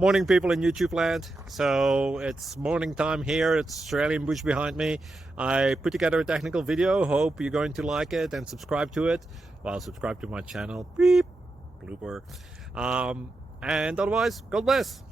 Morning, people in YouTube land. So it's morning time here. It's Australian bush behind me. I put together a technical video. Hope you're going to like it and subscribe to it. Well, subscribe to my channel. Beep, blooper. And otherwise, God bless.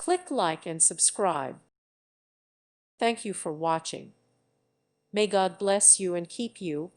Click like and subscribe. Thank you for watching. May God bless you and keep you.